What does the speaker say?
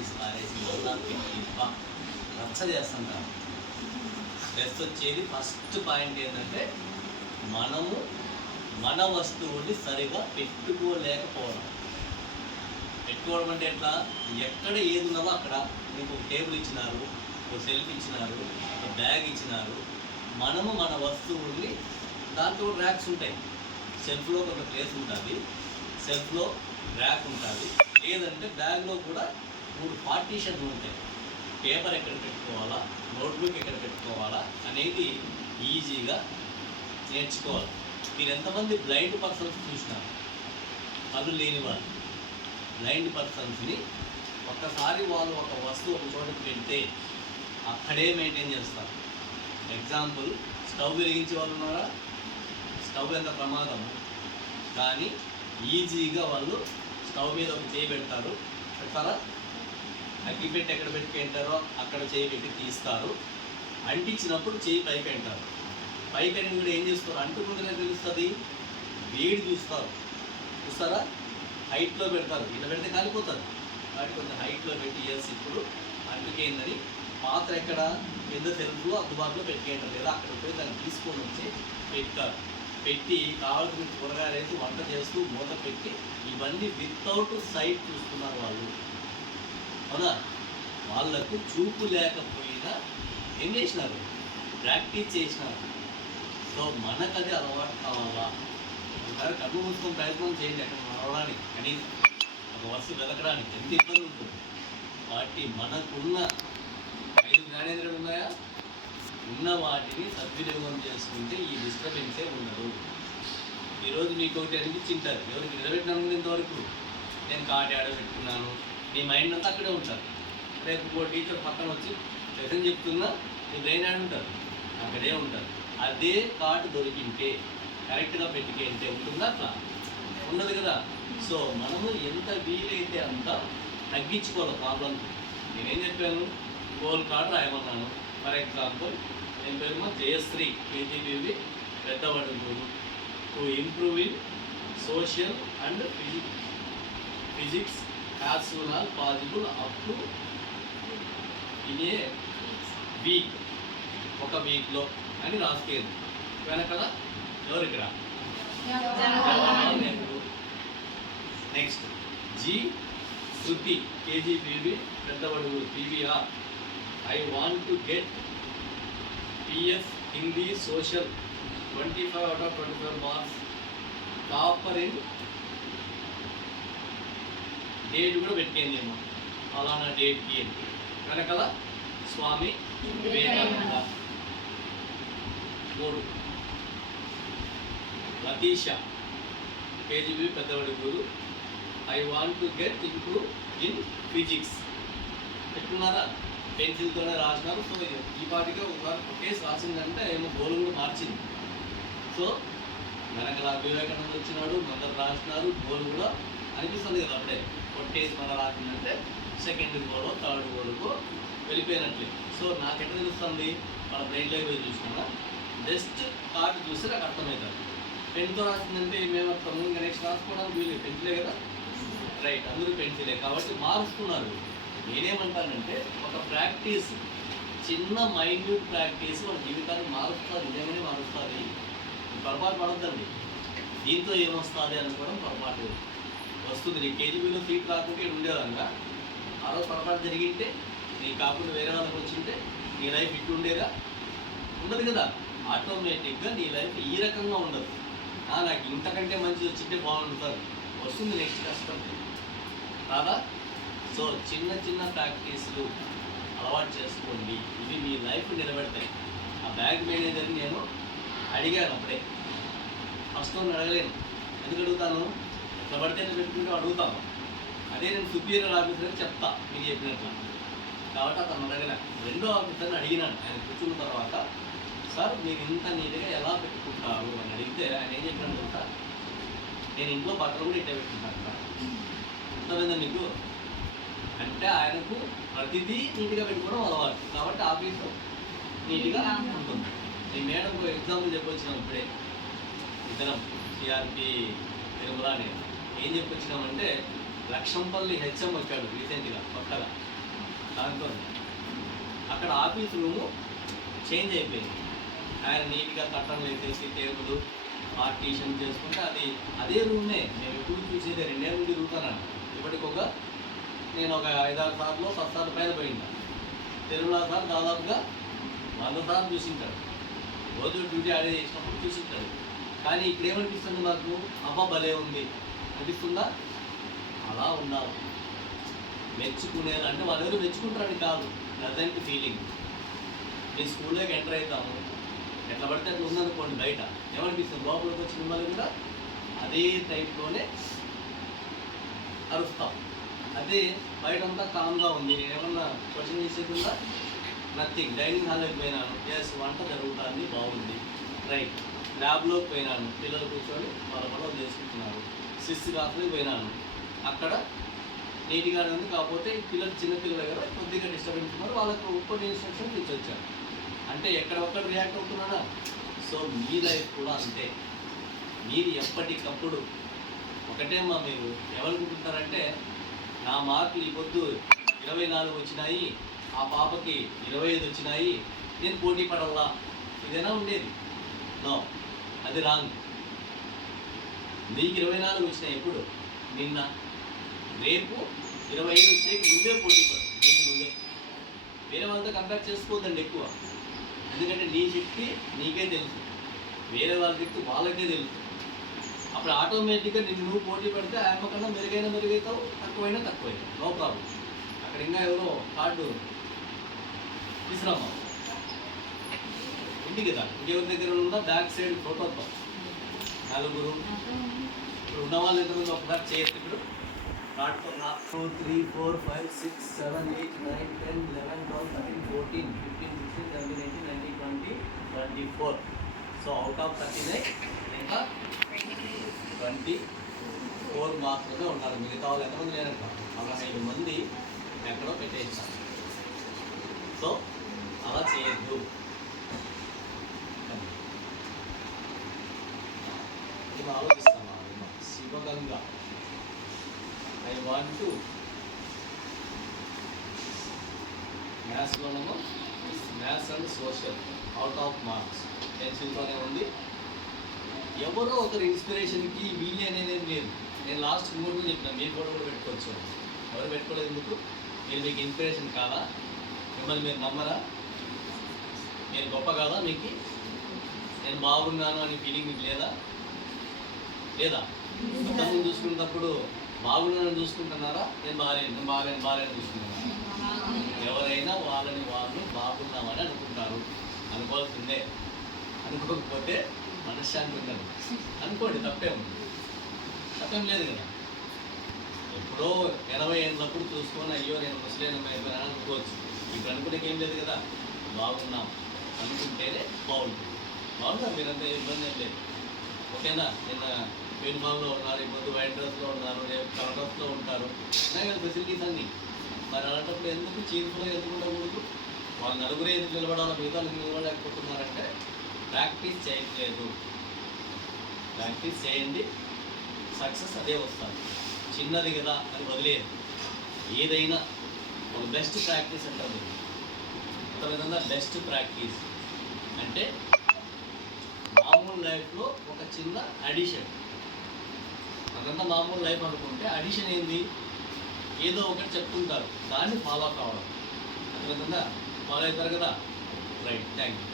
తీసి పారేసి మళ్ళా పెట్టి రచ్చ చేస్తుంటారు. స్ట్రెస్ వచ్చేది ఫస్ట్ పాయింట్ ఏంటంటే మనము మన వస్తువుని సరిగా పెట్టుకోలేకపోవడం. పెట్టుకోవడం అంటే ఎట్లా, ఎక్కడ ఏది ఉన్నదో అక్కడ మీకు ఒక టేబుల్ ఇచ్చినారు, ఒక సెల్ఫ్ ఇచ్చినారు, ఒక బ్యాగ్ ఇచ్చినారు. మనము మన వస్తువుల్ని దాంట్లో ర్యాక్స్ ఉంటాయి. సెల్ఫ్లో కొంత ప్లేస్ ఉంటుంది, సెల్ఫ్లో ర్యాక్ ఉంటుంది, లేదంటే బ్యాగ్లో కూడా 3 పార్టీషన్లు ఉంటాయి. పేపర్ ఎక్కడ పెట్టుకోవాలా, నోట్బుక్ ఎక్కడ పెట్టుకోవాలా అనేది ఈజీగా నేర్చుకోవాలి. మీరు ఎంతమంది బ్లైండ్ పర్సన్స్ చూసినారు? కళ్ళు లేని వాళ్ళు బ్లైండ్ పర్సన్స్ని ఒక్కసారి వాళ్ళు ఒక వస్తువు ఒక చోటకి పెడితే అక్కడే మెయింటైన్ చేస్తారు. ఎగ్జాంపుల్, స్టవ్ వెలిగించే వాళ్ళు ఉన్నారా? స్టవ్ ఎంత ప్రమాదం, కానీ ఈజీగా వాళ్ళు స్టవ్ మీద ఒక చేయి పెడతారు, పెడతారా? అగ్గిపెట్టి ఎక్కడ పెట్టుకుంటారో అక్కడ చేయి పెట్టి తీస్తారు. అంటించినప్పుడు చేయి పైకి అంటారు. పైకి అని కూడా ఏం చేస్తారు, అంటుకుంటేనే తెలుస్తుంది, వేడి చూస్తారా? హైట్లో పెడతారు, ఇలా పెడితే కాలిపోతారు. కాబట్టి కొంచెం హైట్లో పెట్టి ఇప్పుడు అంటుకేందని పాత్ర ఎక్కడ కింద సెల్ఫ్లో అందుబాటులో పెట్టుకుంటారు, లేదా అక్కడ పోయి దాన్ని తీసుకొని వచ్చి పెడతారు. పెట్టి కావాల్సిన కూరగాయలు వేసి వంట చేస్తూ మూత పెట్టి ఇవన్నీ వితౌట్ సైట్ చూస్తున్నారు వాళ్ళు. అవునా? వాళ్ళకు చూపు లేకపోయినా ఏం చేసినారు, ప్రాక్టీస్ చేసినారు. సో మనకు అది అలవాటు కావాలా? ఒకసారి కళ్ళు మూసుకొని ప్రయత్నం చేయండి అక్కడ నడవడానికి, కానీ ఒక వస్తువు వెతకడానికి ఎంత ఇబ్బంది ఉంటుంది. వాటి మనకున్న 5 జ్ఞానేంద్రియాలు ఉన్నాయా? ఉన్న వాటిని సద్వినియోగం చేసుకుంటే ఈ డిస్టర్బెన్సే ఉండదు. ఈరోజు మీకు ఒకటి అనిపించింటారు, ఎవరికి నిలబెట్టినాను ఇంతవరకు నేను కాటి ఆడ పెట్టుకున్నాను, మీ మైండ్ అంతా అక్కడే ఉంటారు. రేపు ఇంకో టీచర్ పక్కన వచ్చి లెసన్ చెప్తున్నా మీ బ్రెయిన్ ఆడి ఉంటారు, అక్కడే ఉంటారు. అదే కార్డు దొరికింటే కరెక్ట్గా పెట్టుకుంటే ఉంటుందా? అట్లా ఉండదు కదా. సో మనము ఎంత వీలైతే అంత తగ్గించుకోవాలి ప్రాబ్లం. నేనేం చెప్పాను, గోల్ కార్డు రాయమన్నాను. ఫర్ ఎగ్జాంపుల్, నేను పేరు Jayashree KGBV Peddavadugur, to improve in social and physics as soon as possible up to in a week, ఒక వీక్లో అని రాసుకేది. వెనకాల ఎవరికి రా next G Shruti KGBV Peddavadugur PVR, I want to get PS Hindi social 25 out of 25 marks, topper in date కూడా పెట్టేందేమో అలానా డేట్కి అని. వెనకాల Swami Vivekananda. 3 Latisha KGB Peddavadugur, I want to get improve in physics. పెట్టుకున్నారా? పెన్సిల్తోనే రాసినారు. సో ఈ పాటిగా ఒక కేసు రాసిందంటే ఏమో గోల్ కూడా మార్చింది. సో వెనకాల వివేకానంద వచ్చినాడు, ముందర రాసినారు, గోల్ కూడా అనిపిస్తుంది కదా. అప్పుడే కొట్టేసి మన రాసిందంటే సెకండ్ గోలో థర్డ్ గోలుకో వెళ్ళిపోయినట్లే. సో నాకు ఎట్లా తెలుస్తుంది, వాళ్ళ బ్రెయిన్లోకి పోయి చూసినా జస్ట్ కార్డు చూస్తే నాకు అర్థమవుతుంది. పెన్తో రాసిందంటే ఏమేమర్థము, ఇంకా నెక్స్ట్ రాసుకోవడానికి వీళ్ళు పెన్సిలే కదా, రైట్, అందరూ పెన్సిలే కాబట్టి మారుస్తున్నారు. నేనేమంటానంటే ఒక ప్రాక్టీస్, చిన్న మైన్యూట్ ప్రాక్టీస్ మన జీవితాన్ని మారుస్తుంది, నిజంగానే మారుస్తుంది. పొరపాటు పడద్దండి. దీంతో ఏమొస్తుంది అనుకోవడం పొరపాటు. వస్తుంది, నీ కేజీబీలో సీట్ రాకుంటే ఉండేవాళ్ళంగా ఆ రోజు పొరపాటు జరిగింటే నీ కాకుండా వేరే వాళ్ళకి వచ్చింటే నీ లైఫ్ ఇటు ఉండేదా? ఉండదు కదా. ఆటోమేటిక్గా నీ లైఫ్ ఈ రకంగా ఉండదు. నాకు ఇంతకంటే మంచిది వచ్చింటే బాగుంటుంది, వస్తుంది నెక్స్ట్ కష్టం కాదా. సో చిన్న చిన్న ప్రాక్టీస్లు అలవాటు చేసుకోండి, ఇవి మీ లైఫ్ నిలబెడతాయి. ఆ బ్యాంక్ మేనేజర్ని నేను అడిగాను అప్పుడే, ఫస్ట్ అడగలేను. ఎందుకు అడుగుతాను, ఎట్లా పడితే పెట్టుకుంటే అడుగుతాను. అదే నేను సుపీరియర్ ఆఫీసర్కి చెప్తా మీరు చెప్పినట్లా. కాబట్టి అతను అడగలే. రెండో ఆఫీసర్ని అడిగినాను. ఆయన కూర్చున్న తర్వాత, సార్ మీరు ఇంత నీట్గా ఎలా పెట్టుకుంటారు అని అడిగితే ఆయన ఏం చెప్పినాను తెలుసా, నేను ఇంట్లో బట్టలు కూడా ఇట్లా పెట్టుకుంటాను సార్. అర్థమైందా మీకు? అంటే ఆయనకు ప్రతిదీ నీట్గా పెట్టుకోవడం అలవాటు, కాబట్టి ఆఫీసు నీట్గా ఉంటుంది. ఈ మేడంకు ఎగ్జాంపుల్ చెప్పొచ్చినాం ఇప్పుడే, ఇద్దరం సిఆర్పి తిరుమల నేను ఏం చెప్పొచ్చినామంటే, లక్షంపల్లి హెచ్ఎం వచ్చాడు రీసెంట్గా కొత్తగా దాంతో. అక్కడ ఆఫీస్ రూము చేంజ్ అయిపోయింది. ఆయన నీట్గా కట్టడం వేసేసి టేబుల్ పార్టీషన్ చేసుకుంటే అదే రూమే మేము ఎప్పుడు చూసేది. 2 ఏళ్ళ నుండి తిరుగుతున్నాను. ఇప్పటికి నేను ఒక 5-6 సార్లు 10 సార్లు పైన పోయిందా. తిరుమల సార్ దాదాపుగా 100 సార్లు చూసింటాడు. రోజు డ్యూటీ ఆడే చేసినప్పుడు చూసింటాడు. కానీ ఇక్కడ ఏమనిపిస్తుంది మాకు, అబ్బా భలే ఉంది అనిపిస్తుందా? అలా ఉండాలి. మెచ్చుకునేది అంటే వాళ్ళెవరు మెచ్చుకుంటారని కాదు, ప్రజెంట్ ఫీలింగ్. మీ స్కూల్లోకి ఎంటర్ అవుతాము, ఎట్లా పడితే అట్లా ఉందనుకోండి, బయట ఏమనిపిస్తుంది, లోపలికి వచ్చి మిమ్మల్ని కూడా అదే టైప్లోనే అరుస్తాం. అదే బయట అంతా కామ్గా ఉంది, నేను ఏమన్నా క్వశ్చన్ చేసేది ఉందా? నథింగ్. డైనింగ్ హాల్లోకి పోయినాను, ఎస్ వంట జరుగుతుంది, బాగుంది, రైట్. ల్యాబ్లోకి పోయినాను, పిల్లలు కూర్చొని వాళ్ళ పనులు చేసుకుంటున్నారు. 6th క్లాస్లోకి పోయినాను, అక్కడ నీట్గా ఉంది. కాకపోతే పిల్లలు చిన్నపిల్లలు కదా, కొద్దిగా డిస్టర్బెన్స్ ఉన్నారు, వాళ్ళకు కొన్ని ఇన్స్ట్రక్షన్స్ ఇచ్చొచ్చాను. అంటే ఎక్కడొక్కడ రియాక్ట్ అవుతున్నానా? సో మీ లైఫ్ కూడా అంతే. మీరు ఎప్పటికప్పుడు ఒకటేమ్మా, మీరు ఏమనుకుంటారంటే నా మార్కులు ఈ పొద్దు 24 వచ్చినాయి, ఆ పాపకి 25 వచ్చినాయి, నేను పోటీ పడల్లా, ఇదేనా ఉండేది? నో, అది రాంగ్. నీకు 24 వచ్చినాయి ఎప్పుడు? నిన్న. రేపు 25 వచ్చే నువ్వే పోటీ పడు, నీకు నువ్వే. వేరే వాళ్ళతో కంపేర్ చేసుకోవద్దండి ఎక్కువ. ఎందుకంటే నీ శక్తి నీకే తెలుసు, వేరే వాళ్ళ శక్తి వాళ్ళకే తెలుసు. అప్పుడు ఆటోమేటిక్గా నువ్వు పోటీ పడితే ఆయమ్మ కన్నా మెరుగైతావు, తక్కువైనా, నో ప్రాబ్లం. అక్కడ ఇంకా ఎవరో కార్డు తీసుకురామ్మా, ఉంది కదా, ఇంకెవరి దగ్గర ఉందా? బ్యాక్ సైడ్ ఫోటోతో 4. ఇప్పుడు ఉన్న వాళ్ళు ఎంతమంది ఒకసారి చేయొచ్చు. ఇప్పుడు కార్డుతో 2, 3, 4, 5, 6, 7, 8, 9, 10, 11, 12, 13, 14, 15, 16, 17, 18, 19, 20, 24. సో అవుట్ ఆఫ్ 39 ఇంకా 24 మాత్రమే ఉన్నారు. మిగతా వాళ్ళు ఎంతమంది లేరంట, 15 మంది ఎక్కడో పెట్టేస్తారు. సో అలా చేయొద్దు. నేను ఆలోచిస్తాను, శివగంగా, ఐ వాంట్ టు మ్యాథ్స్లోనేమో maths and social out of marks పెన్సిల్తోనే ఉంది. ఎవరో ఒకరి ఇన్స్పిరేషన్కి వీళ్ళే అనేది లేదు. నేను లాస్ట్ 3 చెప్పిన, మీరు కూడా పెట్టుకోవచ్చు. ఎవరు పెట్టుకోలేదు ఎందుకు? మీరు మీకు ఇన్స్పిరేషన్ కాదా? మిమ్మల్ని మీరు నమ్మరా? నేను గొప్ప కాదా? మీకు నేను బాగున్నాను అనే ఫీలింగ్ మీకు లేదా? అంతకుముందు చూసుకున్నప్పుడు బాగున్నానని చూసుకుంటున్నారా? నేను బాగాలేని చూసుకుంటున్నాను. ఎవరైనా వాళ్ళని వాళ్ళు బాగున్నామని అనుకుంటారు, అనుకోవాల్సిందే. అనుకోకపోతే మనశ్శాంతి ఉండదు. అనుకోండి, తప్పేం లేదు కదా. ఎప్పుడో 80 ఏళ్ళప్పుడు చూసుకొని అయ్యో నేను ముసలేనమ్మా అయిపోయినా అనుకోవచ్చు. ఇప్పుడు అనుకునేకి ఏం లేదు కదా. బాగున్నాం అనుకుంటేనే బాగుంటుంది. బాగుంటారు, మీరంతా ఇబ్బంది ఏం లేదు. ఓకేనా? నిన్న యూనిఫామ్లో ఉన్నారు, ఇప్పుడు వైట్ డ్రెస్లో ఉన్నారు, రేపు కలర్ డ్రెస్లో ఉంటారు, ఉన్నాయి కదా ఫెసిలిటీస్ అన్నీ. మరి అలాంటప్పుడు ఎందుకు చీఫ్లో ఎందుకు ఉండకూడదు? వాళ్ళు నలుగురే ఎందుకు నిలబడాలి, మిగతా నిలబడలేకపోతున్నారంటే ప్రాక్టీస్ చేయట్లేదు. ప్రాక్టీస్ చేయండి, సక్సెస్ అదే వస్తుంది. చిన్నది కదా అని వదిలేదు. ఏదైనా ఒక బెస్ట్ ప్రాక్టీస్ అంటారు. ఒక విధంగా బెస్ట్ ప్రాక్టీస్ అంటే మామూలు లైఫ్లో ఒక చిన్న అడిషన్. అదంతా మామూలు లైఫ్ అనుకుంటే అడిషన్ ఏంది? ఏదో ఒకటి చెప్తుంటారు, దాన్ని ఫాలో కావడం. అదే విధంగా ఫాలో అవుతారు కదా. Right, thank you.